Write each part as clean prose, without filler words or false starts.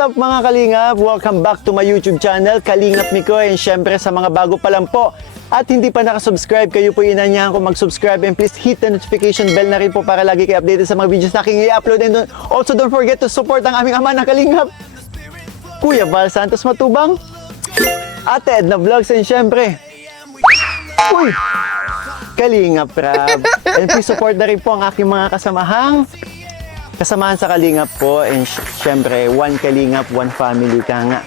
up mga Kalingap? Welcome back to my YouTube channel, Kalingap Mikoy. And syempre sa mga bago pa lang po at hindi pa nakasubscribe, kayo po inanyahan ko mag-subscribe and please hit the notification bell na rin po para lagi kayo updated sa mga videos na aking i-upload. And also don't forget to support ang aming ama na Kalingap, Kuya Val Santos Matubang, Ate Edna Vlogs, and syempre, uy, Kalingap Rab. And please support na rin po ang aking mga kasamahan sa Kalingap po. And syempre, one Kalingap, one family ka nga.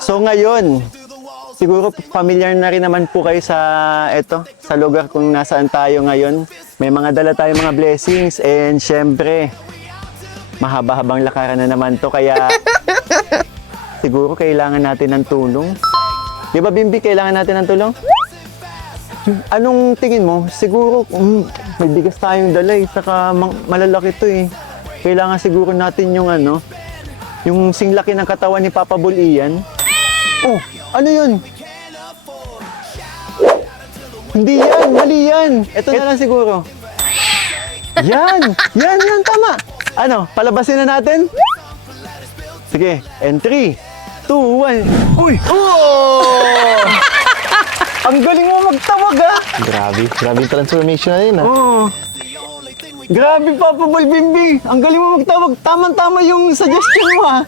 So ngayon, siguro familiar na rin naman po kayo sa lugar kung nasaan tayo ngayon. May mga dala tayong mga blessings and syempre, mahaba-habang lakaran na naman to. Kaya siguro kailangan natin ng tulong. Di ba, Bimbi, kailangan natin ng tulong? Anong tingin mo? Siguro, may bigas tayong dala eh. Saka malalaki to eh. Kailangan siguro natin yung yung singlaki ng katawan ni Papa Bull Ian. Oh, ano yun? Hindi yan, mali yan. Ito na lang siguro. Yan, tama. Ano, palabasin na natin? Sige, and 3, 2, 1. Uy! Oh! Ang galing mo magtawag ah! Grabe yung transformation na yun ah. Oh. Grabe, Papa Bull Bimbi! Ang galing mo magtawag. Tama-tama yung suggestion mo ha.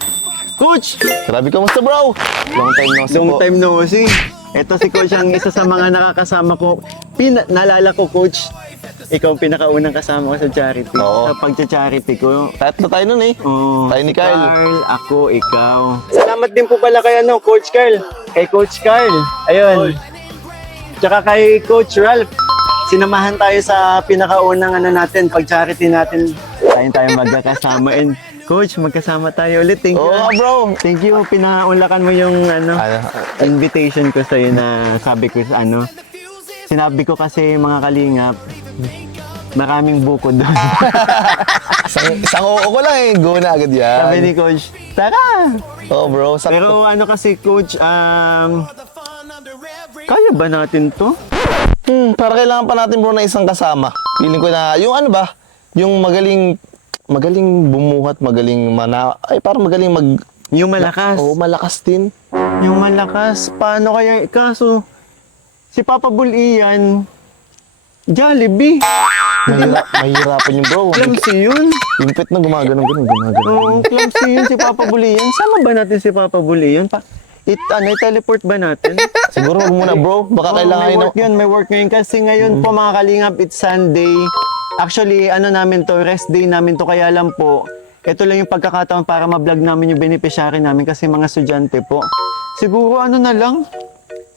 Coach! Grabe, kamusta bro? Long time no see Long po. time no see. Ito si Coach ang isa sa mga nakakasama ko. Naalala ko, Coach, ikaw ang pinakaunang kasama ko sa charity. Oo. Sa pagcha-charity ko. Tatlo tayo nun eh. Oh, Tayo ni si Kyle. Ako, ikaw. Salamat din po pala kay Coach Carl. Kay Coach Carl. Ayun. Tsaka kay Coach Ralph. Sinamahan tayo sa pinakaunang natin, pag-charity natin. Tayo magkakasama. And Coach, magkasama tayo ulit. Thank you. Oo bro. Thank you. Pinaunlakan mo yung invitation ko sa'yo na sabi ko sinabi ko kasi mga Kalingap, maraming bukod doon. Isang oo ko lang eh. Go na agad yan. Sabi ni Coach, tara! Oo bro. Sakto. Pero kasi Coach, kaya ba natin to? Para kailangan pa natin bro na isang kasama. Feeling ko na yung yung magaling bumuhat, parang magaling Yung malakas. Oo, malakas din. Yung malakas. Paano kaya? Kaso, si Papa Bull Ian, Jollibee. Mahirapan yung bro. Clumsy yun. Yung pet na gumagano. Oo, clumsy yun si Papa Bull Ian. Sama ba natin si Papa Bull Ian? I-teleport ba natin? Siguro wag muna bro. Baka kailangan may work ngayon. Kasi ngayon po mga Kalingap, it's Sunday. Actually, rest day namin to. Kaya lang po, ito lang yung pagkakataon para ma-vlog namin yung beneficiary namin kasi mga estudyante po. Siguro na lang?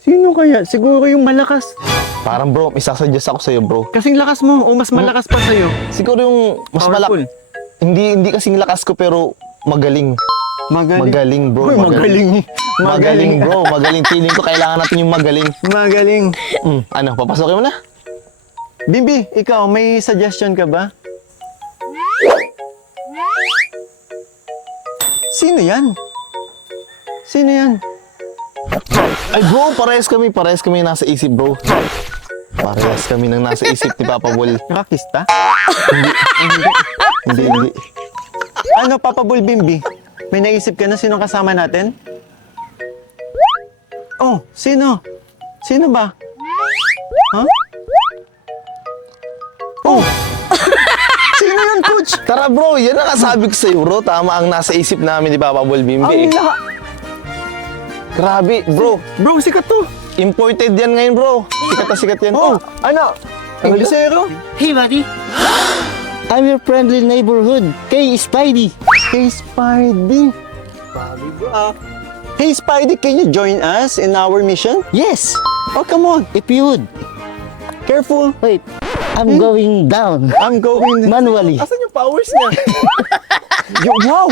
Sino kaya? Siguro yung malakas. Parang bro, isasuggest ako sa'yo bro. Kasing lakas mo o mas malakas pa sa'yo? Siguro yung mas Powerful. Hindi kasing lakas ko pero magaling. Magaling bro. Uy, Magaling bro. Magaling. Feeling ko kailangan natin yung magaling. Magaling. Papasokin mo na? Bimbi, ikaw, may suggestion ka ba? Sino yan? Ay bro, parehas kami nasa isip bro. Parehas kami nang nasa isip ni Papa Bull. Rockista? Hindi. Papa Bull Bimbi? May naisip ka na sinong kasama natin? Oh, sino? Sino ba? Huh? Oh! Sino yun, Coach? Tara bro, yan ang kasabi ko sa'yo bro. Tama ang nasa isip namin ni Papa Bull Bimbi. Grabe bro. Bro, sikat to. Imported yan ngayon bro. Sikat yan. Oh, Inglesero? Hey, buddy. I'm your friendly neighborhood, Kay Spidey. Hey, Spidey. Hey, Spidey, can you join us in our mission? Yes, Oh, come on. if you would. Careful. Wait, I'm going down I'm going. manually. Asan yung powers niya? Wow!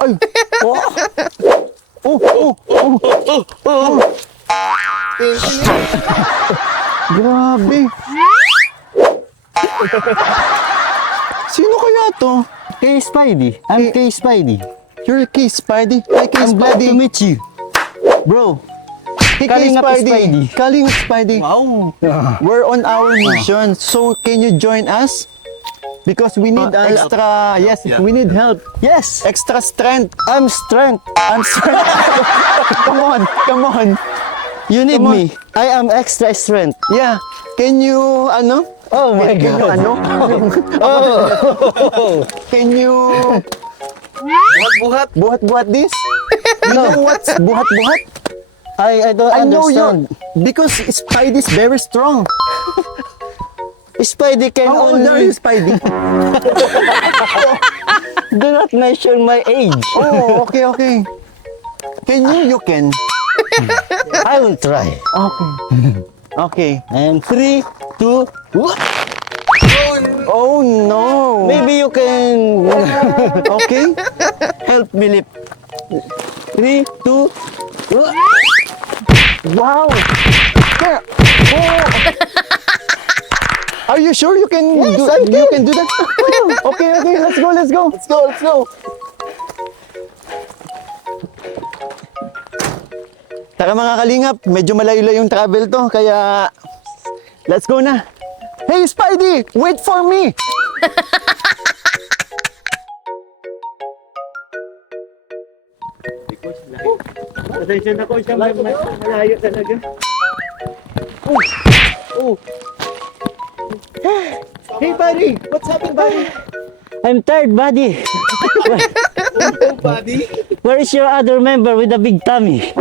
Ay! Oh! Grabe! Sino kaya to? Kay Spidey. I'm Kay Spidey. You're Kay Spidey? Hi, Kay I'm glad to Spidey. meet you. Bro, Hey, Kay Kalingap Spidey. Spidey. Kalingap Spidey. wow. We're on our mission. So, can you join us? Because we need extra, yes, Yeah. we need help. Yes, Extra strength. I'm strength. I'm strength. Come on, come on. You need Come on. me. I am extra strength. Yeah. Can you, ano? Oh my Can you, God. ano? Can you Buhat-buhat. buhat-buhat this? You know what's buhat-buhat? I don't I know understand. you. Because Spidey is very strong. Spidey can How old are you, only... Spidey? Do not mention my age. Oh, okay, okay. Can you? You can. I will try. Okay. Okay. And 3, 2, Oh no. maybe you can Okay. help me lift. 3, 2, Wow. Yeah. Oh. Are you sure you can Yes, do I you can. can do that? Okay, okay, let's go, let's go. Let's go, let's go. Tara mga kalingap, medyo malayo-layo yung travel to, kaya let's go na. Hey Spidey, wait for me. Pasensya na ko siya, malayo talaga. Oh. Hey buddy, what's happening buddy? I'm tired, buddy. Buddy. Where is your other member with the big tummy?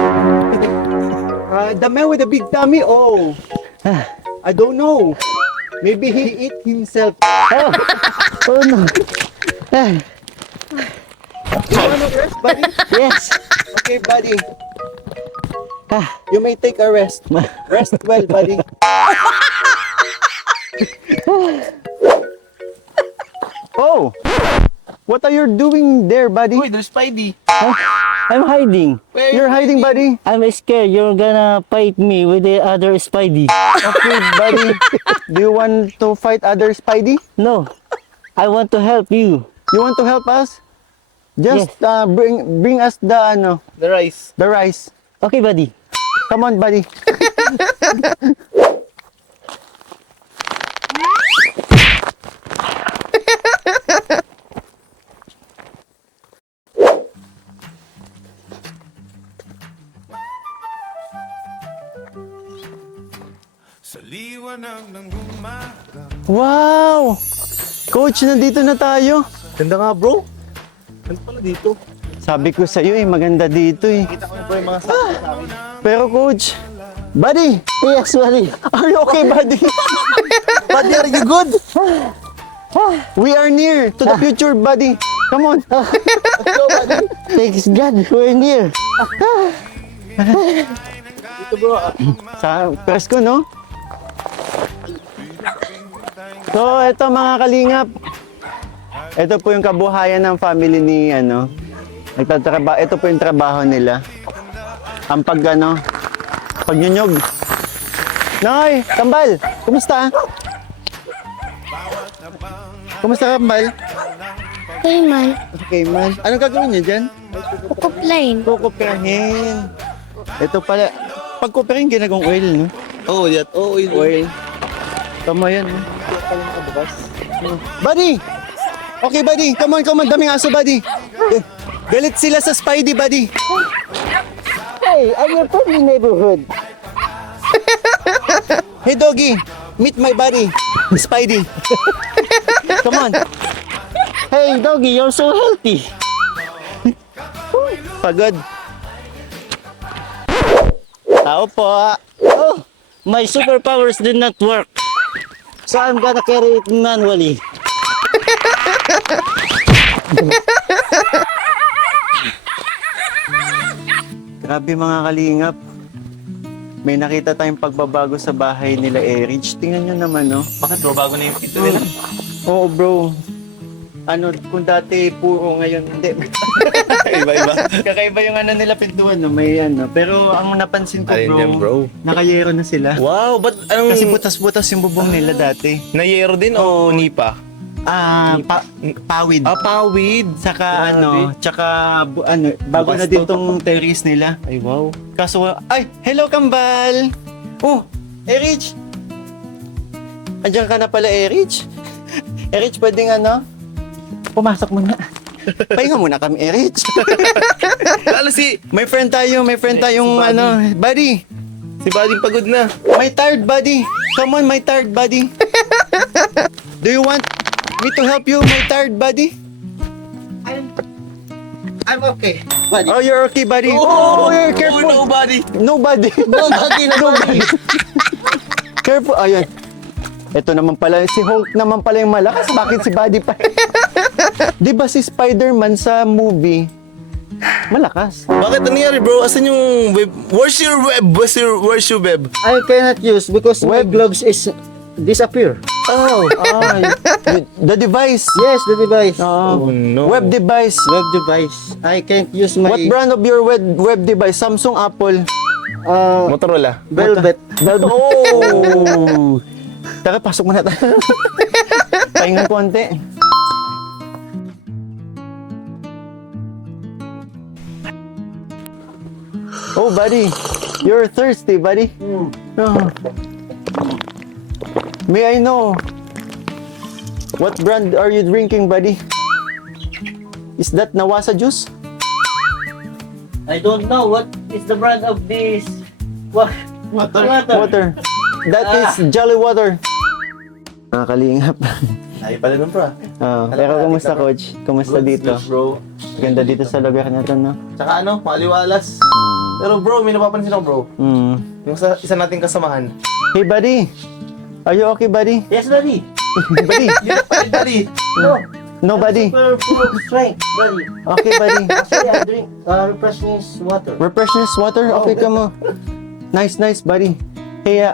The man with the big tummy, oh. I don't know. Maybe he eat himself. Oh, oh no. Ah, You wanna rest, buddy? yes. Okay, buddy. Ah, You may take a rest. Rest well, buddy. Oh! What are you doing there, buddy? Uy, there's Spidey. I'm hiding. You're hiding, buddy. I'm scared you're gonna fight me with the other Spidey. Okay, buddy. Do you want to fight other Spidey? No, I want to help you. You want to help us? Just bring us the The rice. the rice. Okay, buddy. Come on, buddy. Sa liwanag ng umaga. Wow! Coach, nandito na tayo. Ganda nga, bro. Ano pala dito? Sabi ko sa iyo maganda dito eh. Kita ko na bro yung mga sakit sa akin. Pero coach, buddy, Yes, buddy. are you okay, buddy? Buddy, are you good? We are near to the future, buddy. Come on. Let's go, buddy. Thanks God, we're near. Dito, bro. Sa presko, no? So, eto mga kalingap. Ito po yung kabuhayan ng family ni nagtatrabaho. Ito po yung trabaho nila. Ang pagnyunyog. Noy, Kambal, kumusta? Kumusta Kambal? Okay man, Okay man. Anong gagawin niyo dyan? kukuplain. Kukuprahin. Ito pala. Pag kuprahin, ginagong oil, no? Oh, that. Oh, yun. Oil. Tama yan, no? Buddy! Okay, buddy. Come on. Daming aso, buddy. Galit sila sa Spidey, buddy. Hey, I'm your friendly neighborhood. Hey, doggy. Meet my buddy. Spidey. Come on. Hey, doggy, you're so healthy. Pagod. Tao po. Oh, my superpowers did not work. So I'm gonna carry it manually. Grabe mga kalingap. May nakita tayong pagbabago sa bahay nila Erich. Tingnan nyo naman, no? Bakit bro, bago na yung pinto nila? Oo, bro. Kung dati puro, ngayon hindi. Iba-iba. Kakaiba yung nila pintuan, no? May Pero ang napansin ko, Alin bro, yan, bro? nakayero na sila. Wow, ba't anong... Kasi butas-butas yung bubong nila dati. Nayero din o nipa? Pawid. Pawid. Saka Grabe. bago Bukas na din to. tong terrace nila. Ay, wow. Kaso, hello Kambal! Oh, Erich! Andiyan ka na pala, Erich? Erich, pwedeng ano? Pumasok muna. Pahinga muna kami, Erich. Lalo si May friend tayong ano, buddy. Buddy pagod na. My tired buddy. Come on, my tired buddy. Do you want me to help you, my tired buddy? I'm okay. Buddy. Oh, you're okay, buddy. Oh, you're careful. Nobody. Nobody. Nobody. Careful. Ayun. Ito naman pala, si Hulk naman pala yung malakas. Bakit si Buddy pa? Di ba si Spider-Man sa movie, malakas? Bakit nangyari bro? Asan yung web? Where's your web? Where's your web? I cannot use because my gloves is disappear. Oh, the device. Yes, the device. Oh no. Web device. Web device. I can't use my What brand of your web device? Samsung, Apple? Motorola. Velvet. Oh! Tara, pasok muna tayo. Pahinga konti. Oh, buddy. You're thirsty, buddy. Oh. May I know what brand are you drinking, buddy? Is that Nawasa juice? I don't know what is the brand of this. What? Water. That is Jolly Water. Nakakalingap. Ay pala nun bro. Pero kumusta, coach? Kumusta dito? Bro. Ganda dito sa lugar na ito, no? Tsaka ano, maliwalas. Pero bro, may napapansin ako bro. Yung isa nating kasamahan. Hey, buddy. Are you okay, buddy? Yes, buddy. Buddy? Buddy. No. No, buddy. Super full of strength, buddy. Okay, buddy. Actually, I drink refreshing water. Refreshing water? Okay ka mo. Nice, buddy. Hey,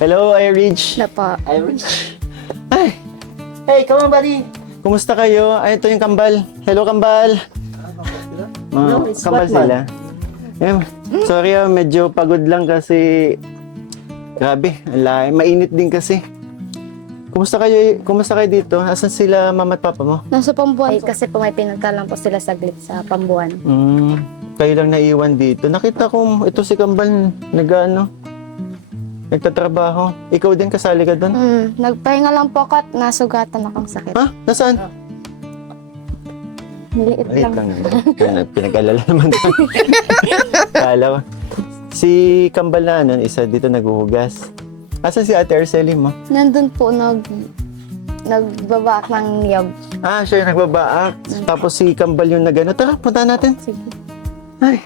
hello, Irich. Na po. Irish. Ay, Hey, come on, buddy. kumusta kayo? Ay, ito yung kambal. Hello, kambal. No, it's Kambal Batman. sila. Sorry, medyo pagod lang kasi grabe, mainit din kasi. Kumusta kayo dito? Asan sila mama at papa mo? Nasa Pambuan po. Kasi po may pinunta lang po sila saglit sa Pambuan. Kayo lang naiwan dito. Nakita ko ito si Kambal nagtatrabaho. Ikaw din kasali ka doon? Nagpahinga lang po ako at nasugatan akong sakit. Ha? Nasaan? Liit lang. Pinag-alala naman. Kala ko. Si Kambal na isa dito naghuhugas. Asan si Ate Arceli mo? Nandun po nagbabaak ng niyog. Siya yung nagbabaak. Tapos si Kambal yung nagano. Tara, punta natin. Sige. Ay.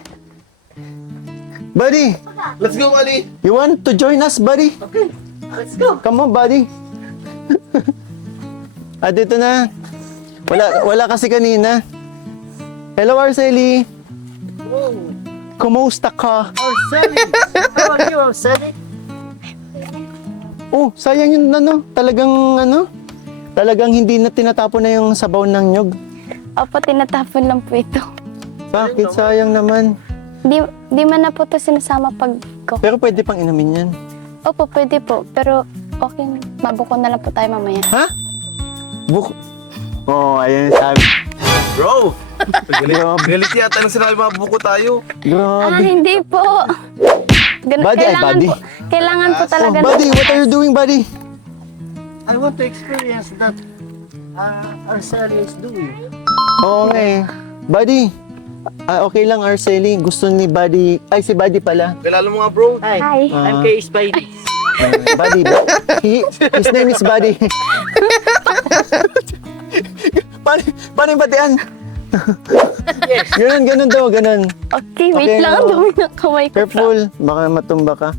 Buddy, Let's go buddy. you want to join us, buddy? Okay, let's go. Come on, buddy. Dito na. Wala kasi kanina. Hello, Arceli. Kumusta ka? Arceli. How are you, Arceli? Oh, sayang yun talagang hindi na tinatapon na yung sabaw ng nyog. Opo, tinatapon lang po ito. Bakit? Sayang naman. Di man na po ito sinasama pag ko. Pero pwede pang inumin yan. Opo, pwede po. Pero okay, mabuko na lang po tayo mamaya. Ha? Oh, ayun sabi. Bro. Galit yata nung sinabi mabuko tayo. Grabe. Hindi po. Buddy, buddy. Kailangan po talaga. Buddy, what are you doing, buddy? I want to experience that Arceli is doing. Oo nga eh. Buddy, okay lang Arceli. Gusto ni Buddy, si Buddy pala. Kilala mo nga bro. Hi. Hi. I'm Kay Spidey. Buddy, his name is Buddy. Paano yung batian? Yes. Ganun daw, ganun. Okay, Okay, wait lang. Ang no. dumi ng kamay ko. Careful, baka matumba ka.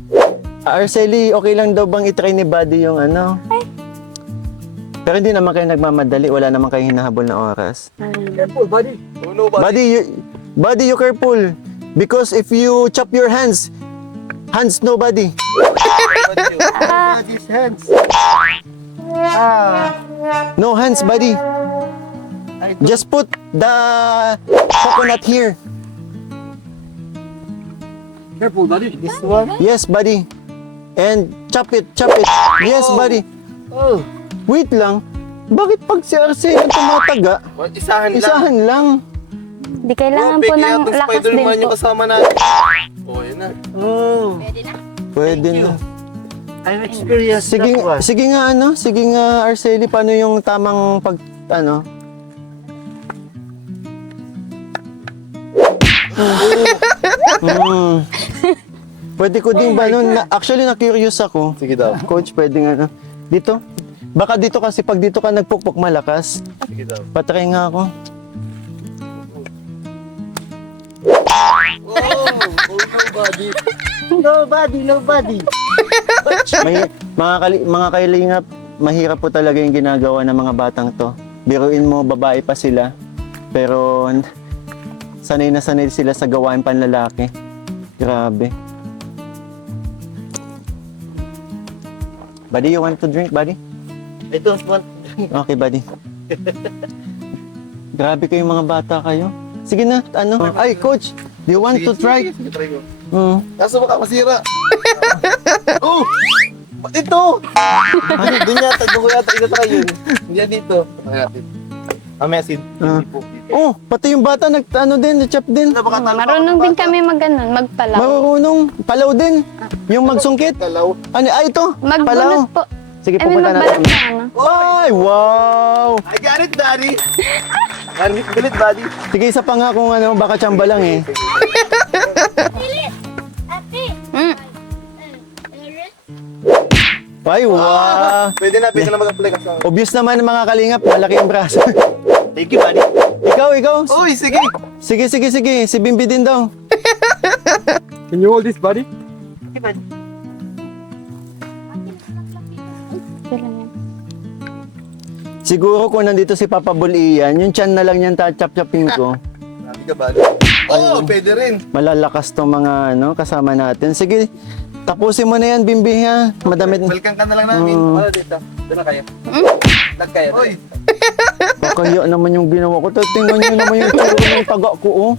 Arceli, okay lang daw bang itry ni Buddy yung Pero hindi naman kayo nagmamadali, wala naman kayong hinahabol na oras. Careful, buddy. Oh no buddy. Buddy, you careful. Because if you chop your hands nobody. Buddy's hands. No hands, buddy. Just put the coconut here. Careful, buddy. This one. Yes, buddy. And chop it. Yes, buddy. Oh. Wait lang. Bakit pag si Arceli ang tumataga, isahan lang? Di kailangan po ng lakas din Spider-Man yung po. kasama natin. Oh, yun na. Oh. Pwede na. I'm experienced Sige, that one. sige nga ano, sige nga Arceli, paano yung tamang pag ano? Mm. Pwede ko din ba nun? Actually, na-curious ako. Sige daw. Coach, pwede nga ano. Dito? Baka dito kasi pag dito ka nagpukpok malakas. Sige daw. Patry nga ako. Nobody. Mga kailingap, mahirap po talaga yung ginagawa ng mga batang to. Biruin mo, babae pa sila. Pero sanay na sanay sila sa gawain panlalaki. Grabe. Buddy, you want to drink, buddy? I don't want. Okay, buddy. Grabe kayong mga bata kayo. Sige na, ano? Ay, coach, do you want to try? Sige, try ko. Mm. Baka masira. Oh! Ba't ito? Ano? Doon yata, doon ko yata itatry yun. Hindi yan dito. Try natin. Amesin. Ah. Oh, pati yung bata ano din, chop din. Marunong din kami magpalaw. Marunong, palaw din. Yung magsungkit. Kalaw. Ano, ito. Magbunot po. Sige, I mean, pupunta magbalat natin. na ano. Ay, wow! I got it, daddy. Galit, daddy. Sige, isa pa nga kung ano, baka tsamba lang eh. Mm. Ay, wow! Pwede na mag-apply ka sa... Obvious naman mga kalingap, malaki yung braso. Thank you, buddy. Ikaw. Uy, sige. Sige. Si Bimbi din daw. Can you hold this, buddy? Yun lang yan. Siguro kung nandito si Papa Bulian, yung tiyan na lang yan chap-chapin ko. Sabi ka, buddy. Oo, pwede rin. Malalakas tong mga ano, kasama natin. Sige, tapusin mo na yan, Bimbi ha. Madamit. Welcome ka na lang namin. Oo. Dito. Doon na kaya. Lag kaya. Uy. Kakahiya naman yung ginawa ko. Tingnan nyo naman yung tsura ng taga ko, oh.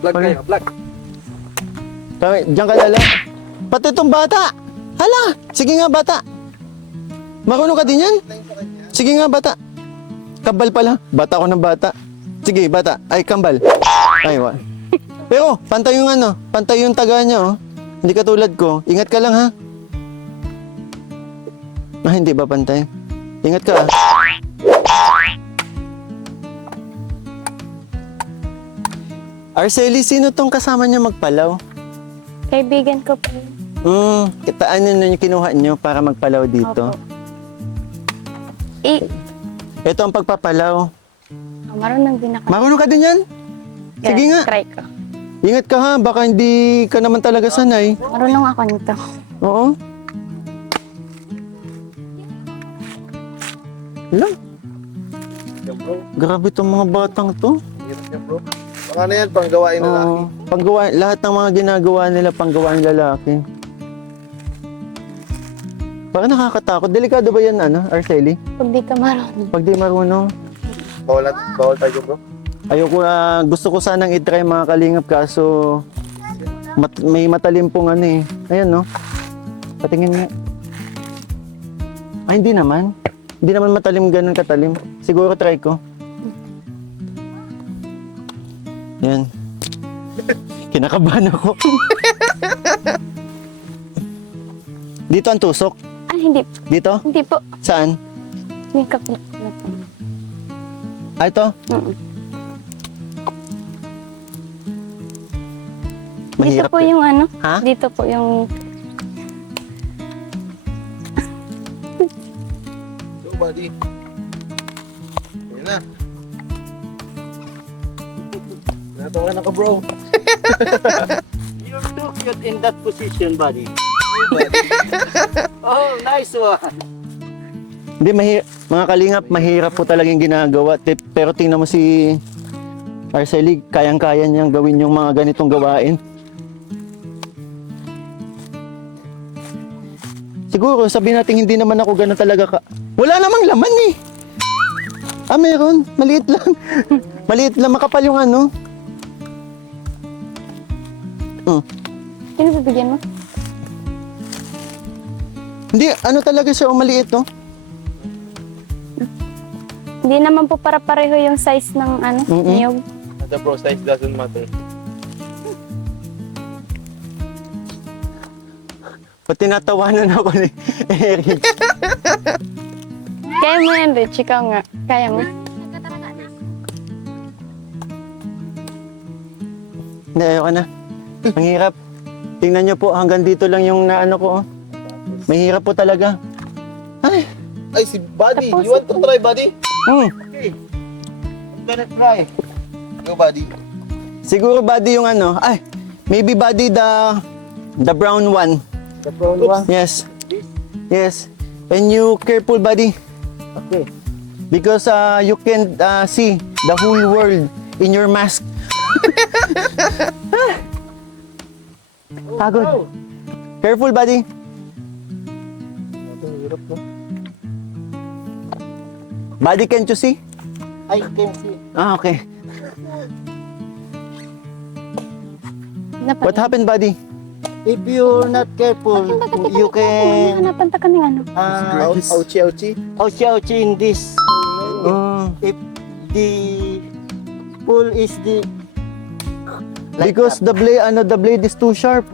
Vlog kayo, vlog. Diyan ka lala. Pati itong bata. Hala, sige nga bata. Marunong ka din yan? Sige nga bata. Kambal pala. Bata ko ng bata. Sige, bata. Ay, kambal. Ay, wa. Pero, pantay yung ano. Pantay yung taga niya, oh. Hindi ka tulad ko. Ingat ka lang, ha? Ah, hindi ba pantay? Ingat ka, ah. Arceli, sino tong kasama niya magpalaw? Kaibigan ko po. Kita ano na yung kinuha niyo para magpalaw dito? Opo. Eh, Ito ang pagpapalaw. marunong din ako. Marunong ka din yan? Sige nga. Try ko. Ingat ka ha, baka hindi ka naman talaga sanay. Marunong ako nito. Oo. Hala. Grabe itong mga batang to. Hirap niya, bro. Baka na yan, panggawain na lang. Oo. Lahat ng mga ginagawa nila panggawain lalaki. Parang nakakatakot. Delikado ba yan, ano, Arceli? Pag di ka marunong. Pag di marunong. Bawal tayo, bro. Ayoko na, gusto ko sanang itry mga kalingap kaso may matalim pong ano eh. Ayan no. Patingin nga. Ay hindi naman. Hindi naman matalim ganun katalim. Siguro try ko. Yan. Kinakabahan ako. Dito ang tusok. Ah, hindi. Dito? Hindi po. Saan? May kapit. Ah, ito? Dito Mahirap po eh. yung ano. Ha? Dito po yung... So, buddy. Ayan na. Natawa na ka, bro. You're too cute in that position, buddy. Oh, nice one. Hindi, mga kalingap, mahirap po talagang ginagawa. Pero tingnan mo si Arceli, kayang-kaya niyang gawin yung mga ganitong gawain. Siguro, sabihin natin hindi naman ako gano'n talaga ka... Wala namang laman eh! Ah, meron. Maliit lang. Maliit lang, makapal yung ano. Sino bibigyan mo? Hindi, ano talaga siya, maliit, no? Hindi naman po para pareho yung size ng ano, Mm-mm. niyog. The bro, size doesn't matter. Ba't tinatawanan ako ni Eric? Kaya mo yan, Rich. Ikaw nga. Kaya mo. Hindi, ayoko na. Ang hirap. Tingnan nyo po, hanggang dito lang yung naano ko. Oh. Mahirap po talaga. Ay! Ay, si Buddy. Tapos, You want to try, Buddy? Hmm. I'm gonna try. Go, Buddy. Siguro Buddy yung ano. Ay! Maybe Buddy the brown one. The brown one. Yes. Yes. And you careful, Buddy. Okay. Because you can see the whole world in your mask. Pagod. Careful, Buddy. Buddy, can't you see? I can see. Ah, okay. Dapat. What happened, Buddy? If you're not careful, you can Hanapan ta ka ng ano. Ouchie, ouchie. ouch in this. If the pool is the Because the blade is too sharp.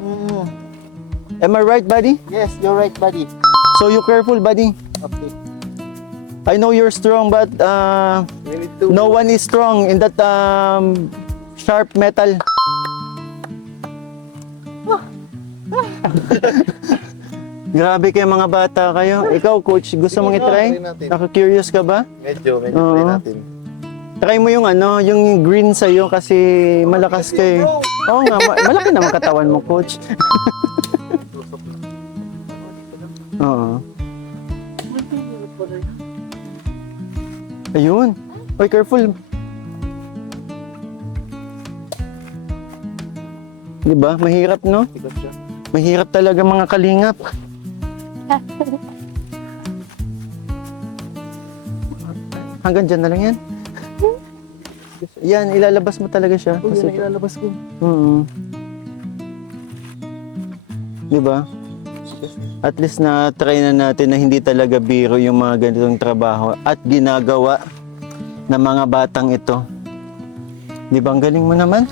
Am I right, Buddy? yes, you're right, buddy. So you careful, Buddy. Okay. I know you're strong, but We need to... no one is strong in that sharp metal. Grabe kayo mga bata kayo. Ikaw, coach, gusto mong itry? try natin. Naka-curious ka ba? Medyo try Oo. natin. Try mo yung ano, yung green sa'yo kasi malakas ka eh. Oo nga, malaki naman katawan mo, coach. Oo. Ayun. Oy, careful. Diba? Mahirap, no? Mahirap talaga mga kalingap. Hanggang dyan na lang yan. Yan, ilalabas mo talaga siya. Kasi, ilalabas ko. diba? At least na-try na natin na hindi talaga biro yung mga ganitong trabaho at ginagawa ng mga batang ito. Di ba? Ang galing mo naman.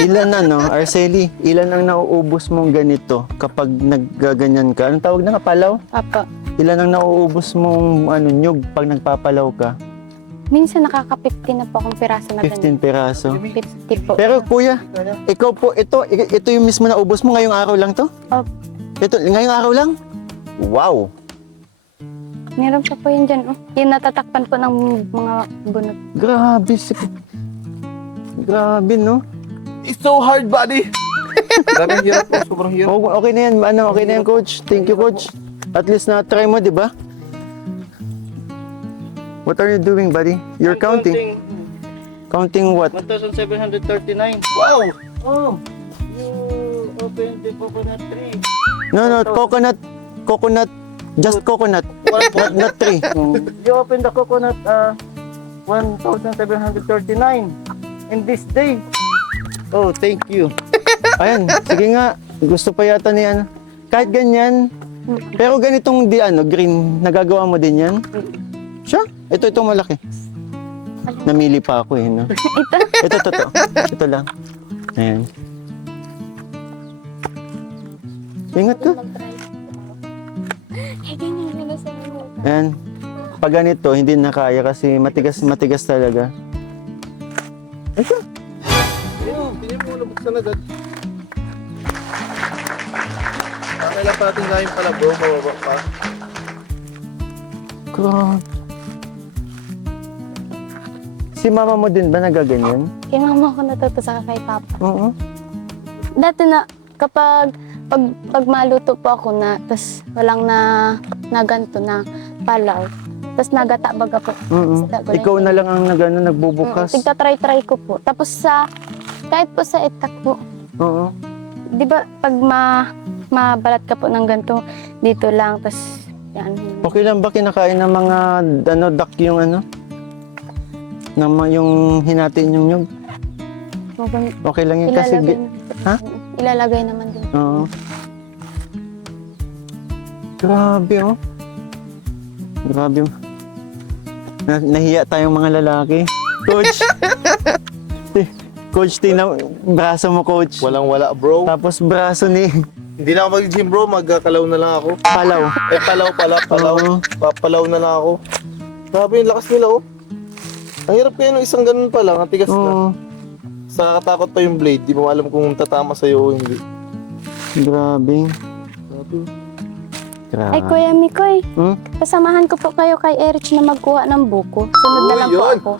Ilan na, no? Arceli, ilan ang nauubos mong ganito kapag naggaganyan ka? Anong tawag na nga? Palaw? Papa. Ilan ang nauubos mong nyug pag nagpapalaw ka? Minsan nakaka-50 na po akong piraso na 15 peraso. 50 po. Pero kuya, ikaw po, ito yung mismo na ubos mo ngayong araw lang to? Opo. Ito, ngayong araw lang? Wow! Meron pa po yun dyan. Oh. Yung natatakpan po ng mga bunot. Grabe, grabe, no? It's so hard, Buddy. Grabe ang hirap po. Sobrang hirap. Okay na yan, okay na yan, coach. Thank you, coach. At least na-try mo, di ba? What are you doing, buddy? You're counting. Counting what? 1,739. Wow! Oh, you open the coconut tree. No, coconut, just coconut, not tree. You open the coconut 1,739 in this day. Oh, thank you. Ayan, sige nga. Gusto pa yata ni ano. Kahit ganyan. Pero ganitong green, nagagawa mo din yan? Siya? Ito malaki. Namili pa ako eh, no? Ito. Ito lang. Ayan. Ingat ka. Ayan. Pag ganito, hindi na kaya kasi matigas talaga. Ito. Hindi mo nabuksan agad. Kailan pa natin gawin pala, bro? Mababa pa. God. Si mama mo din ba nagaganyan? Kay mama ko natuto sa kay papa. Oo. Dati na, kapag pag maluto po ako na, tapos walang na ganto na palaw, tapos nagata baga po. Mm-mm. Isda, gulay. Ikaw na lang ang nagbubukas. Tigta-try ko po. Tapos kahit po sa itak po, Oo. di ba pag mabalat ka po ng ganto, dito lang, tapos yan. Okay lang ba kinakain ng mga duck yung yung hinatin yung nyug? Okay lang yun kasi... Ha? Ilalagay naman din. Oo. Grabe, oh. Grabe. Nahiya tayong mga lalaki. Coach! Coach, tingnan braso mo, coach. Walang-wala, bro. Tapos braso ni Hindi na ako mag-gym, bro. Magkakalaw na lang ako. Palaw. Palaw. Oo. Papalaw na lang ako. Grabe yung lakas nila, oh. Ang hirap kaya nung isang ganun pa lang. Ang tigas na. Oo. Sa katakot pa yung blade. Di mo alam kung tatama sa'yo o hindi. Grabe. Grabe. Ay, Kuya Mikoy, Hmm? pasamahan ko po kayo kay Erich na magkuha ng buko. Sunod na lang po yun. ako.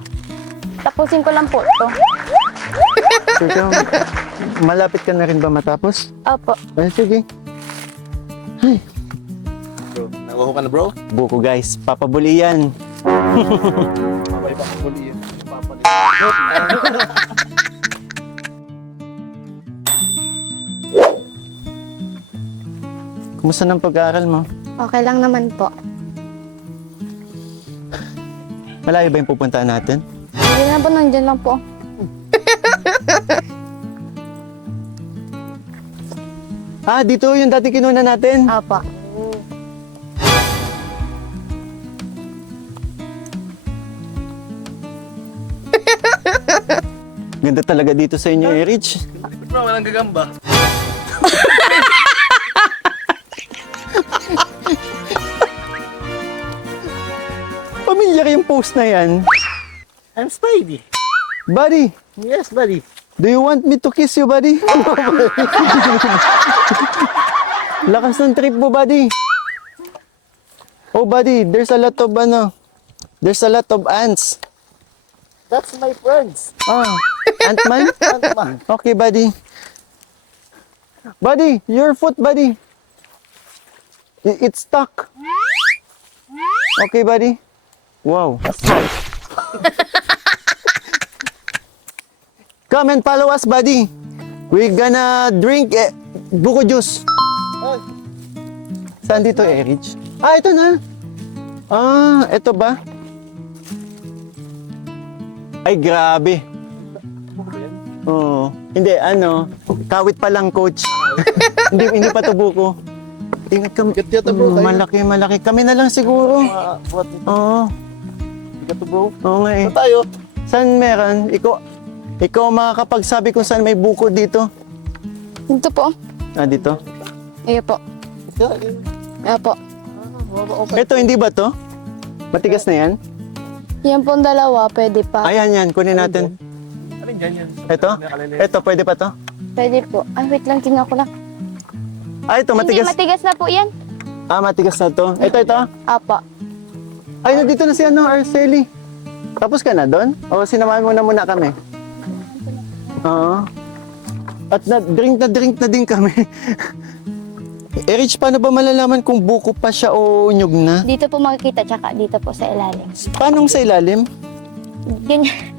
Tapusin ko lang po to. So, ikaw, malapit ka na rin ba matapos? Opo. Ay, sige. Bro, nakuha ka na, bro? Buko guys, papabuli yan. Mamay pa kang huli yan. Papalit. Kumusta ng pag-aaral mo? Okay lang naman po. Malayo ba yung pupuntahan natin? Hindi na po, nandyan lang po. Ah, dito yung dati kinuna natin. Opo. Ganda talaga dito sa inyo, Erich. Bro, walang gagamba. Pamilyar yung post na yan. I'm Spidey. Buddy, Yes, buddy. do you want me to kiss you, buddy? Lakas ng trip mo, buddy. Oh, buddy, there's a lot of there's a lot of ants. That's my friends. Ah, Ant-Man? Ant-Man. Okay, buddy. Buddy, your foot, buddy. It's stuck. Okay, buddy. Wow. Come and follow us, buddy. We're gonna drink buko juice. Saan dito, Erich? Ah, ito na. Ah, ito ba? Ay, grabe. Oo. Hindi, kawit pa lang, coach. hindi pa to buko. Ingat kami. Bigat yata, bro, tayo. Malaki. Kami na lang siguro. Buhat nito. Oo. Bigat to, bro. Oo nga eh. Saan tayo? Saan meron? Ikaw makakapagsabi kung saan may buko dito. Dito po. Ah, dito. Iyo po. Iyo po. Ito, hindi ba to? Matigas na yan? Yan po ang dalawa, pwede pa. Ayan, yan. Kunin natin. Alin dyan yan? Ito? Ito, pwede pa to? Pwede po. Ay, wait lang, tingnan ko lang. Ah, ito, Hindi, matigas. matigas na po yan. Ah, matigas na to. Ito. Apa. Ay, nandito na si Arceli. Tapos ka na doon? O sinamahan mo na muna kami? Oo. At na-drink na din kami. Erich, paano ba malalaman kung buko pa siya o nyug na? Dito po makikita, tsaka dito po sa ilalim. Paano sa ilalim? Ganyan.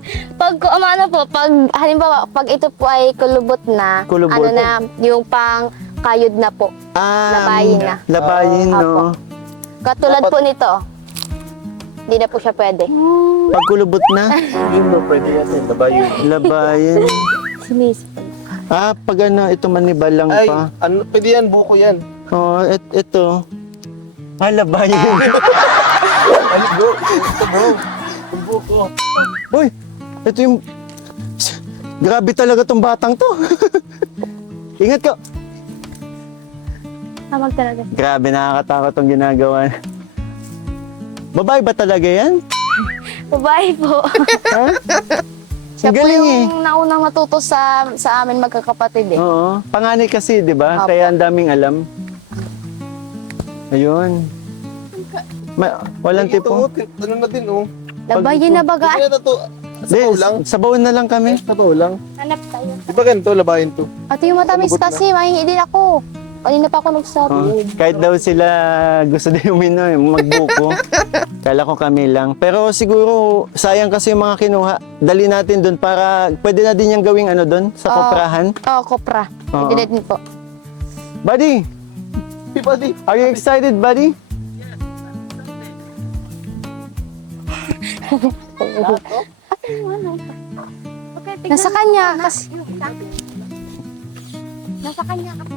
Halimbawa, pag ito po ay kulubot na, Kulubot. ano na, yung pang kayod na po. Labayin na. Labayin, no? Apo. Katulad po nito. Hindi na po siya pwede. Pag kulubot na, Hindi, bro. Pwede yan. Labayin. labayin. Sinis. Ah, pag ito manibal lang Ay, pa. pwede yan. Buko yan. Oh, ito. Ah, labayin. Ay, bro. Ito, bro. Yung buko. Uy, ito yung... Grabe talaga tong batang to. Ingat ka. Tamag talaga. Grabe, nakakatakot tong ginagawa. Babae ba talaga yan? Babae po. Ha? Siya Ang po galing yung naunang natuto sa amin magkakapatid eh. Oo. Panganay kasi, di ba? Apo. Kaya ang daming alam. Ayun. Walang Ito, tipo. ano na din, oh. Labayin na baga. Hindi na to. Di, Sabaw lang. sabaw na lang kami. Sabaw lang. Hanap tayo. Di ba ganito, labahin to? At yung matamis Kulubot na. kasi, mahingi din ako. Kanina pa ako nagsabi. Oh, kahit daw sila gusto din magbuko. Kala ko kami lang. Pero siguro, sayang kasi yung mga kinuha. Dali natin doon para pwede na din yung gawing doon sa koprahan. Oo, kopra. Oo. Pwede din po. Buddy, Di ba, di? are you excited, buddy? Nasa kanya kasi. Nasa kanya kasi.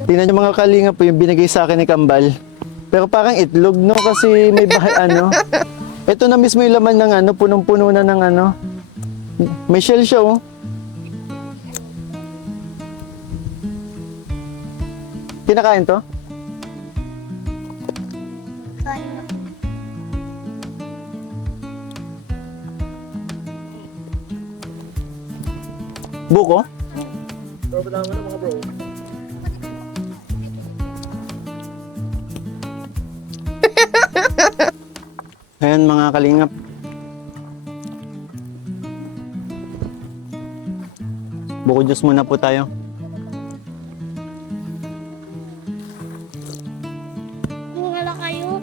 Tingnan niyo mga kalinga po yung binigay sa akin ni Kambal. Pero parang itlog, no? Kasi may bahay, Ito na mismo yung laman ng punong-puno na ng May shell siya, oh. Kinakain to? Buko? Ayan mga kalingap. Buko juice muna po tayo. Wala kayo.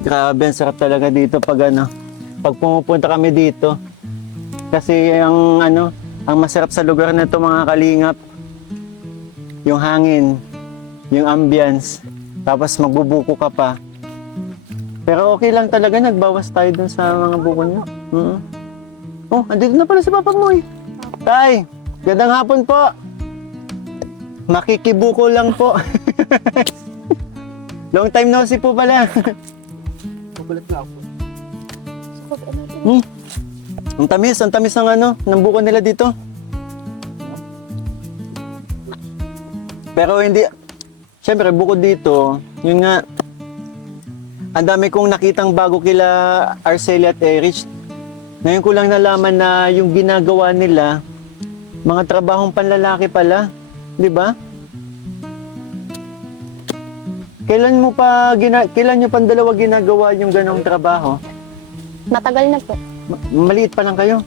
Grabe, ang sarap talaga dito pag pag pumupunta kami dito. Kasi ang masarap sa lugar na ito mga kalingap, yung hangin, yung ambience, tapos magbubuko ka pa. Pero okay lang talaga, nagbawas tayo dun sa mga buko niyo. Oh, andito na pala si Papa mo eh. Tay, gandang hapon po. Makikibuko lang po. Long time no see po pala. Ang tamis ng ng buko nila dito. Pero hindi, syempre buko dito, yun nga, ang dami kong nakitang bago kila Arcelia at Erich. Ngayon ko lang nalaman na yung ginagawa nila, mga trabahong panlalaki pala, di ba? Kailan nyo pang dalawa ginagawa yung ganong trabaho? Matagal na po. Maliit pa lang kayo.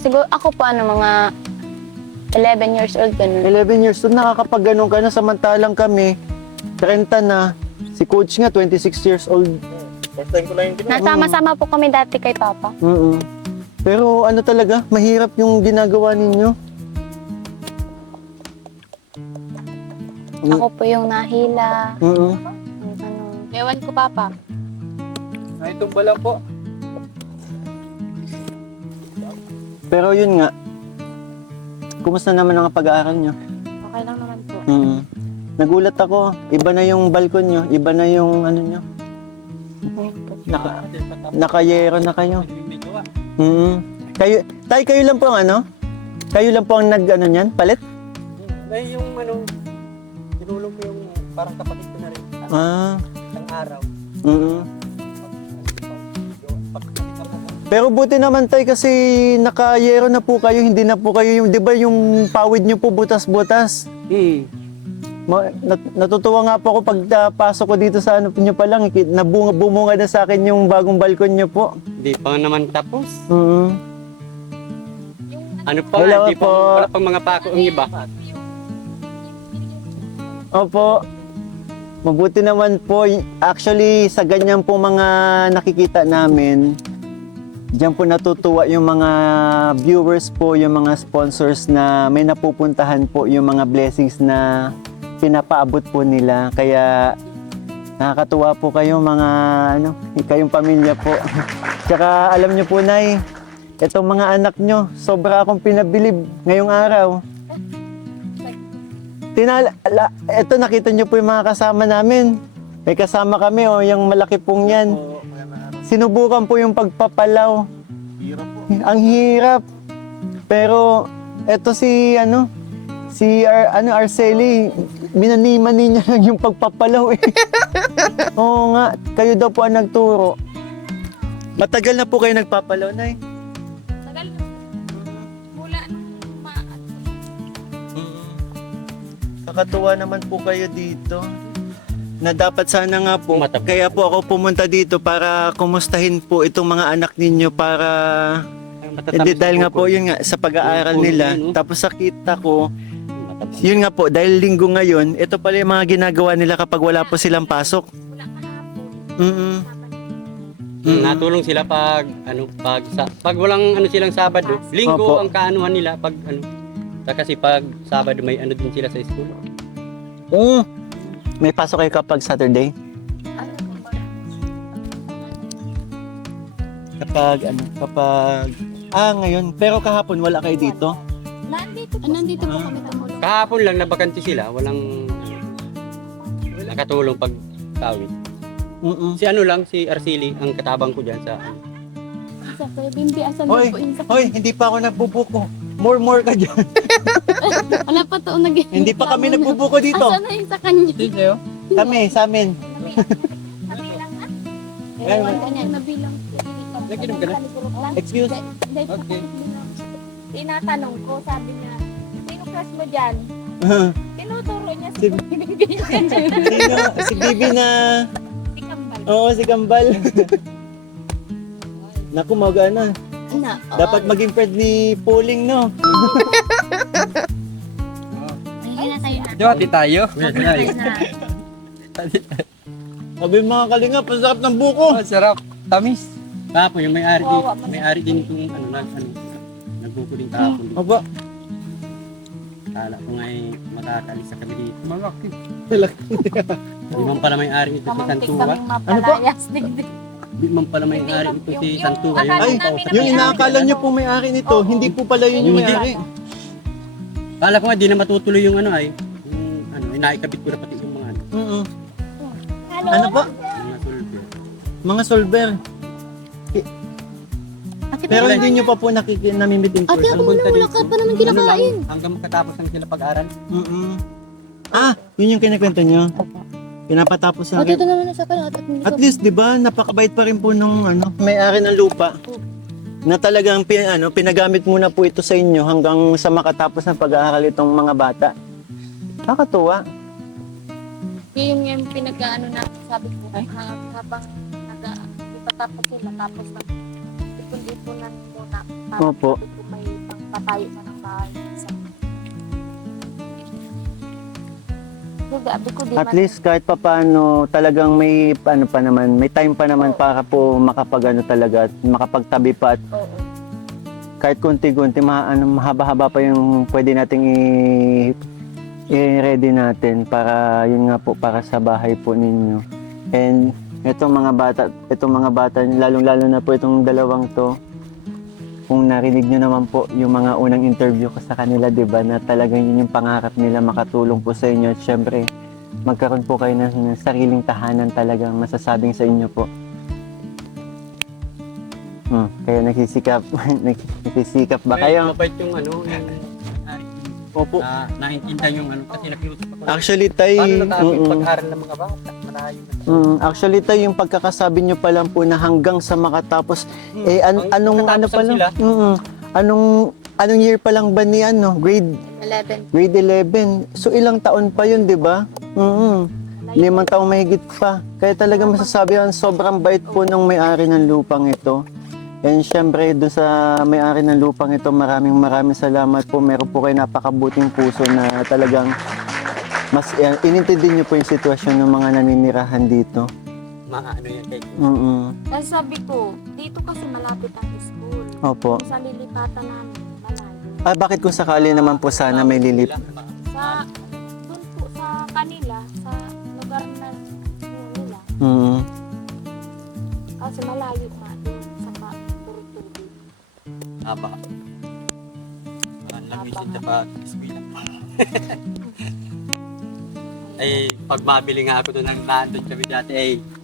Siguro ako po mga 11 years old ganun. 11 years old, nakakapag-ganon ka na, samantalang kami, 30 na. Si Coach nga, 26 years old. Nasama-sama po kami dati kay Papa. Pero ano talaga, mahirap yung ginagawa ninyo. Ako po yung nahila. Ewan ko, Papa. Ay, tumba lang po. Pero yun nga, kumusta naman ang pag-aaral nyo? Okay lang naman po. Nagulat ako, iba na yung balkon nyo, iba na yung ano nyo. Nakayero na kayo. Kayo lang po ang Kayo lang po ang niyan, palit? Ay, yung tinulong mo yung parang kapatid ko na rin. Isang araw. Pero buti naman tayo kasi nakayero na po kayo, hindi na po kayo yung, di ba yung pawid nyo po butas-butas? Natutuwa nga po ako pagpasok ko dito sa nyo pa lang, bumunga na sa akin yung bagong balkon nyo po. Hindi pa naman tapos. Ano pa, Hello hindi po. pa, wala pang mga pako ang iba. Opo. Mabuti naman po. Actually, sa ganyan po mga nakikita namin, diyan po natutuwa yung mga viewers po, yung mga sponsors na may napupuntahan po yung mga blessings na pinapaabot po nila. Kaya nakakatuwa po kayo mga kayong pamilya po. Tsaka alam niyo po, Nay, itong mga anak nyo, sobra akong pinabilib ngayong araw. Ito nakita nyo po yung mga kasama namin. May kasama kami, yung malaki pong yan. Sinubukan po yung pagpapalaw. Ang hirap. Pero eto si Arceli, minaniman niya lang yung pagpapalaw eh. Oo nga, kayo daw po ang nagturo. Matagal na po kayo nagpapalaw, Nay? Tagal na. Mula Nakakatuwa naman po kayo dito. Na dapat sana nga po, kaya po ako pumunta dito para kumustahin po itong mga anak ninyo para hindi dahil nga po yun nga sa pag-aaral nila. Tapos nakita ko matabang. Yun nga po, dahil linggo ngayon, ito pala yung mga ginagawa nila kapag wala po silang pasok. Mm-mm. Natulong sila pag pag walang silang Sabado, Linggo Opo. ang kaanuhan nila pag kasi pag Sabado may din sila sa school. Oo. May pasok kayo kapag Saturday? Kapag ngayon, pero kahapon wala kayo dito? Nandito po kami tumulong. Kahapon lang nabakante sila, walang nakatulong pag tawid. Mm-mm. Si Arceli ang katabang ko diyan sa Sa Bimbi, asan Hoy, na po yun sa hoy, hindi pa ako nagbubuko. More ka dyan. Wala pa to nag Hindi pa kami nagbubuko dito. Asan na yun sa kanya? Kami, sa amin. Ewan ka niya. Nabilang. Naginom ka na? Excuse. Okay. Tinatanong ko, sabi niya, sino crush mo dyan? Tinuturo niya Si- Sino? Si Bibi na... si Kambal. Oo, si Kambal. Naku, magana. Na, Dapat maging friend ni Pauling, no? Ayun na tayo na. Duwati tayo. Ayun na. Sabi mga kalinga, pasarap ng buko. Sarap. Tamis. Kahapon yung may-ari din itong nagbuko din kahapon. Aba, Kala ko nga'y makakalis sa kami dito. Malaki. Malaki. Di man pala may-ari ito si Kamuntik Santua. kaming mapalayas. Digdig. Di man pala may-ari ito si Santua. akala ay, namin na yung may inaakala nyo po may-ari nito, hindi po pala yun yung Hindi. may-ari. Kala ko nga di na matutuloy yung inaikabit ko na pati yung mga Mm-mm. Hello? Ano po? mga sulfur. Mga solver. Pero hindi nyo pa po namimit in Ate, person. ako na wala ka pa naman kinakain. Hanggang makatapos lang sila pag-aral. Mm-mm. Yun yung kinikwento nyo? Pinapatapos na Ate, rin. ito naman sa kalat. At least, di ba, napakabait pa rin po nung may-ari ng lupa. Na talagang pinagamit muna po ito sa inyo hanggang sa makatapos ng pag-aaral itong mga bata. Nakakatuwa. Yun yung pinag-ano na sabi ko, habang ipatapos sila, tapos ipon-iponan muna. Para Opo. sabi ko may pangpatayo na ng bahay. Sabi ko, di At man- least kahit papaano talagang may may time pa naman para po talaga at makapagtabi pa at Oo. kahit konti-konti mahaba-haba pa yung pwede nating i-ready natin para yun nga po para sa bahay po ninyo. And itong mga bata lalong-lalo na po itong dalawang to. Kung narinig nyo naman po yung mga unang interview ko sa kanila, 'di ba, na talagang yun yung pangarap nila makatulong po sa inyo at syempre magkaroon po kayo ng sariling tahanan talagang masasabing sa inyo po. Kaya nagsisikap ba kayo? Mabait yung Opo. naintindihan yung kasi nakiusap ako. Actually, tay, Paano natapos pag-aral ng mga bata? Malayo na. actually, tay, yung pagkakasabi nyo pa lang po na hanggang sa makatapos, anong nakatapos pa lang? sila? Anong year pa lang ba ni grade 11. 11? So ilang taon pa yun, di ba? 5 taong mahigit pa. Kaya talaga masasabi yan, sobrang bait po ng may-ari ng lupang ito. And syempre, doon sa may-ari ng lupang ito, maraming salamat po. Meron po kayo napakabuting puso na talagang mas inintindi niyo po yung sitwasyon ng mga naninirahan dito. Yan kay Kasi sabi ko, dito kasi malapit ang school. Opo. Sa lilipatan namin, malayo. Bakit kung sakali naman po sana may lilip? Doon po sa kanila, sa lugar na nila, Mm. kasi malayo nga doon sa puro tubig. Haba. Lang yung sa pag-eskwela. Ay, pag mabili nga ako doon ng nandun kami dati,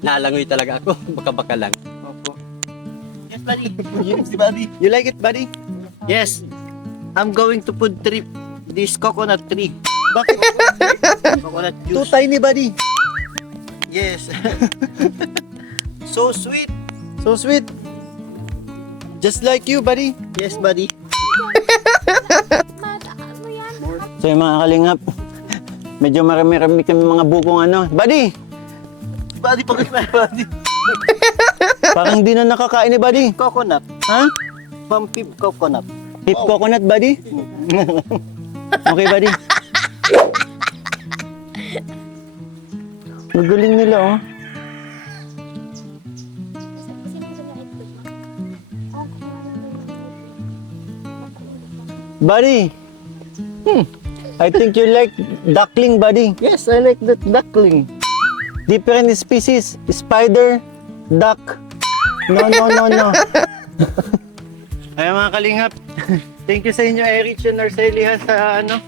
nalangoy talaga ako. Baka-baka lang. Opo. Yes, buddy. Yes, buddy. You like it, buddy? Yes. I'm going to put this coconut tree. Bakit? Coconut Too juice. tiny, buddy. Yes. So sweet. So sweet. Just like you, buddy. Yes, buddy. Ano yan? So yung mga kalingap, medyo marami-rami kami mga bukong Buddy! Buddy, buddy. Parang di na nakakain ni buddy. Coconut. Ha? Pumpkin coconut. Hip coconut, buddy? Okay, buddy. Magaling nila, oh. Buddy, I think you like duckling, buddy. Yes, I like that duckling. Different species, spider, duck. No, no, no, no. Ay mga kalingap, thank you sa inyo, Erich and Arceli, ha, sa ano,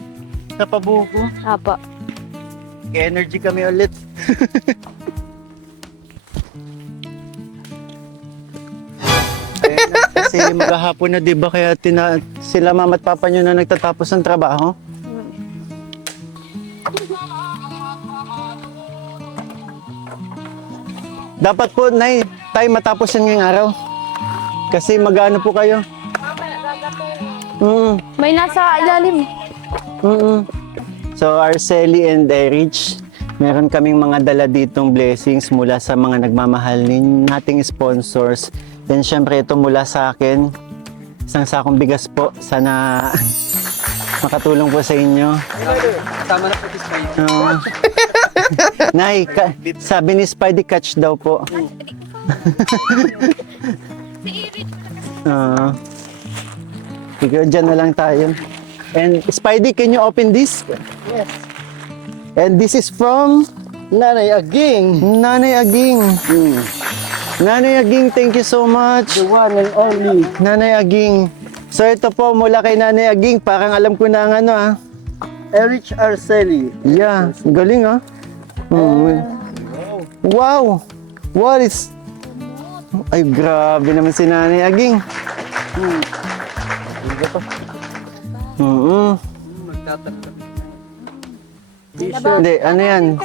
sa pabuko. Apo. Energy kami ulit. Ayan na, kasi maghahapon na, di ba? Kaya sila mama at papa nyo na nagtatapos ng trabaho. Dapat po, Nay, tayo matapos yan ngayong araw. Kasi mag-ano po kayo? May nasa ilalim. So, Arceli and Erich, meron kaming mga dala ditong blessings mula sa mga nagmamahal nating sponsors. Then, syempre, ito mula sa akin. Isang sakong bigas po. Sana makatulong po sa inyo. Tama na po si Spy. Oo. Nay, sabi ni Spidey, catch daw po. Sige, dyan na lang tayo. And Spidey, can you open this? Yes. And this is from Nanay Aging. Nanay Aging. Nanay Aging, thank you so much. The one and only. Nanay Aging. So ito po mula kay Nanay Aging, parang alam ko na ang ano ah. Erich Arceli. Yeah, galing ah. Wow! What is... Ay, grabe naman si Nanay Aging. Hindi, ano yan?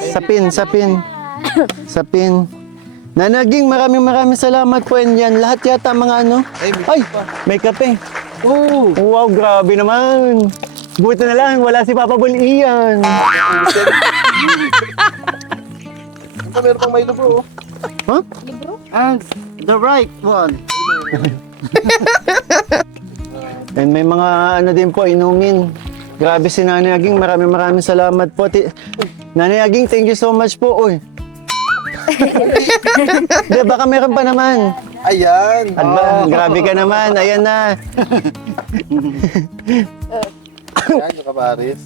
Sapin. Nanay Aging, maraming salamat po. And yan, lahat yata mga ano. Ay, may kape. Oh, wow, grabe naman. Buti na lang, wala si Papa Bull Ian. Meron pang may libro. Huh? And the right one. And may mga ano din po, inumin. Grabe si Nanay Aging, maraming salamat po. Nanay Aging, thank you so much po. Uy. Di, baka meron pa naman. Ayan. Grabe ka naman, ayan na. Ayan, yung kaparis.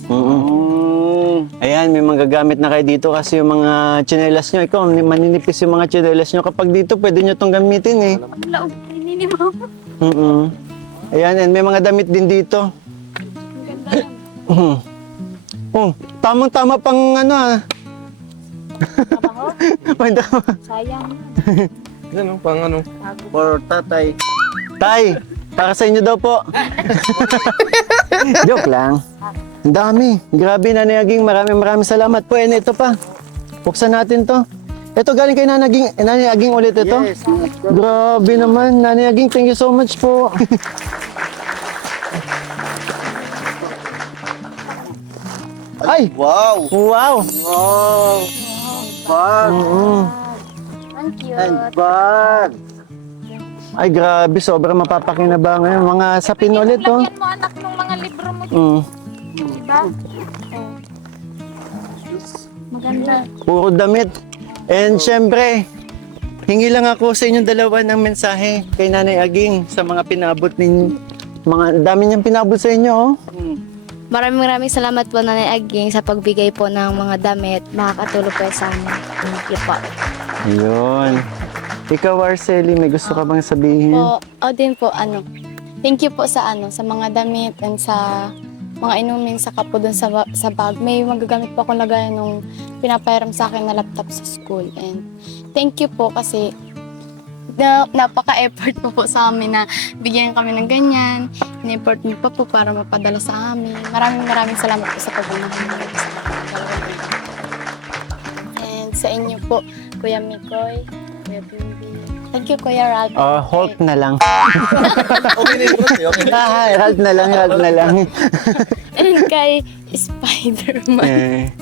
Ayan, may mga gagamit na kayo dito kasi yung mga tsinelas nyo, ikaw, maninipis yung mga tsinelas nyo. Kapag dito, pwede nyo itong gamitin eh. Laog, nininimaw. Ayan, and may mga damit din dito. Oh, tamang-tama pang ano ah. Sayang. Ano, pang ano? For tatay. Tay, para sa inyo daw po. Joke lang. Ang dami. Grabe, Nanay Aging. Maraming salamat po. And ito pa. Buksan natin to. Ito galing kay Nanay Aging ulit ito. Yes. Grabe naman. Nanay Aging, thank you so much po. Ay! Wow! Wow! Wow. Bag. Ang cute. And bag. Ay, grabe. Sobrang mapapakinabangan. Mga sapin ulit, oh. Lagyan mo anak ng mga libro mo. Diba? Maganda. Puro damit. And syempre, hingi lang ako sa inyong dalawa ng mensahe kay Nanay Aging sa mga pinabot ninyo. Mga dami niyang pinabot sa inyo, oh. Maraming salamat po Nanay Aging sa pagbigay po ng mga damit. Makakatulong po sa amin. Thank you po. Ayun. Ikaw, Arceli, may gusto ka bang sabihin? Din po, thank you po sa sa mga damit and sa mga inumin sa kapo dun sa bag. May magagamit po akong lagayan nung pinapairam sa akin na laptop sa school. And thank you po kasi napaka-effort po sa amin na bigyan kami ng ganyan. In-effort niyo po para mapadala sa amin. Maraming salamat po sa pagmamahal. And sa inyo po, Kuya Mikoy, Kuya Bimbi. Thank you, Kuya Ralph. Hulk na lang. Okay na yun, okay. Hulk na lang. And kay Spider-Man.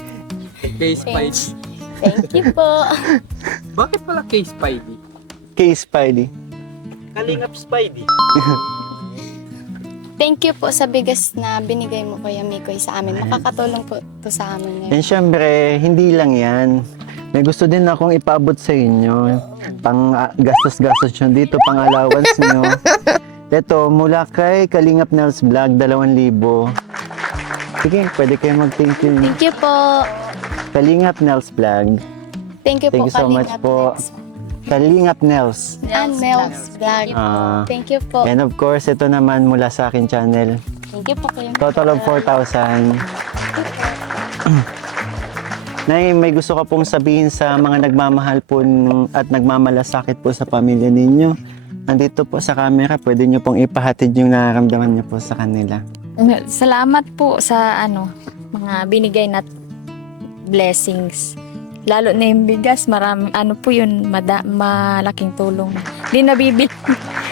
Kay Spidey. Thank you po. Bakit pala kay Spidey? Kay Spidey. Kalingap Spidey. Thank you po sa bigas na binigay mo, Kuya Mikoy, sa amin. Makakatulong po to sa amin ngayon. And syempre, hindi lang yan. May gusto din akong ipaabot sa inyo. Pang gastos-gastos nyo dito, pang allowance nyo. Ito, mula kay Kalingap Nels Vlog, 2,000. Sige, pwede kayo mag-thank you. Thank you po. Kalingap Nels Vlog. Thank you Thank po, you so much Kalingap po. Nels. Kalingap Nels. Nels Vlog. Ah, Thank you po. and of course, ito naman mula sa akin channel. Thank you po kayo. Total of 4,000. Nay, may gusto ka pong sabihin sa mga nagmamahal po at nagmamalasakit po sa pamilya ninyo. Nandito po sa camera, pwede nyo pong ipahatid yung nararamdaman nyo po sa kanila. Salamat po sa mga binigay na blessings. Lalo na yung bigas, po yun, malaking tulong. Di nabibili.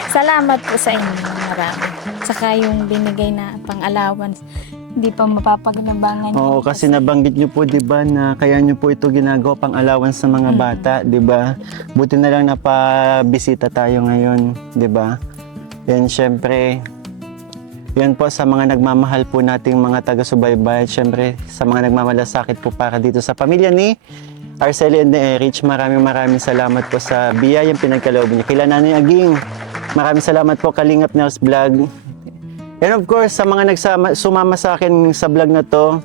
Salamat po sa inyo, marami. Saka yung binigay na pang-allowance, hindi pa mapapagnabangan. Oo, kasi nabanggit nyo po, di ba, na kaya nyo po ito ginagawa pang allowance sa mga bata, di ba? Buti na lang napabisita tayo ngayon, di ba? Yan, syempre, yan po sa mga nagmamahal po nating mga taga-subaybay, syempre, sa mga nagmamalasakit po para dito sa pamilya ni Arceli and Erich, maraming salamat po sa biyayang pinagkaloob niyo. Kila Nanay Aging, maraming salamat po, Kalingap Nels Vlog. And of course, sa mga sumama sa akin sa vlog na to,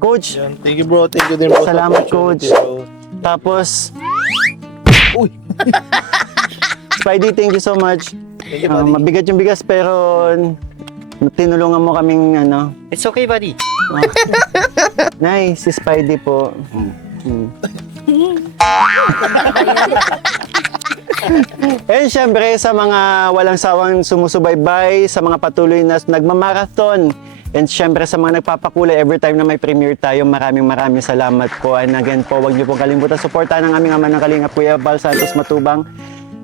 Coach, Yan. Thank you, bro. Thank you din, bro. sa salamat, opportunity, Coach. bro. Tapos, Uy! Spidey, thank you so much. Thank you, buddy. Mabigat yung bigas pero tinulungan mo kaming It's okay, buddy. Nay, si Spidey po. And syempre sa mga walang sawang sumusubaybay, sa mga patuloy na nagmamarathon, and syempre sa mga nagpapakulay every time na may premiere tayo, maraming salamat po. And again po, huwag niyo pong kalimutan suportahan ng aming ama ng Kalingap, Kuya Val Santos Matubang,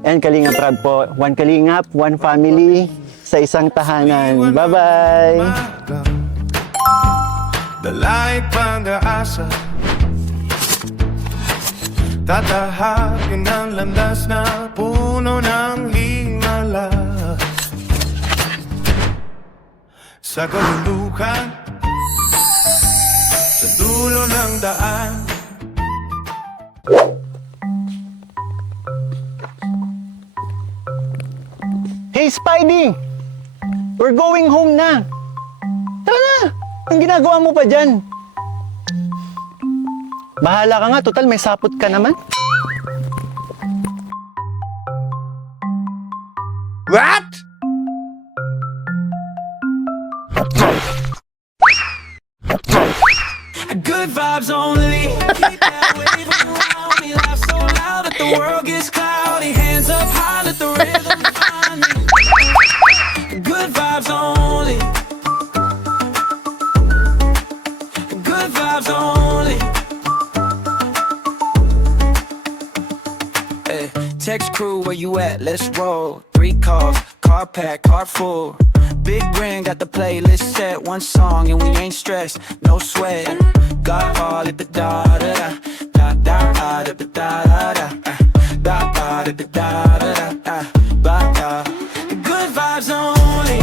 and Kalingap Rab po. One Kalingap, one family, sa isang tahanan. Bye-bye! Dala't pag-aasa, tatahagin ang landas na puno ng himala. Sa kalulukan, sa dulo ng daan. Hey Spidey! We're going home na! Tara na! Ang ginagawa mo pa dyan? Bahala ka nga, total may sapot ka naman. What? Good vibes only. Keep that wave around me. Laugh so loud that the world gets cloudy. Hands up high, let the rhythm find me. Good vibes only. Good vibes only. Hey, text crew, where you at? Let's roll. 3 calls, car pack, car full. Big ring, got the playlist set. One song and we ain't stressed, no sweat. Got all at the da da da da da da da da da da da da da da da da da da. Good vibes only.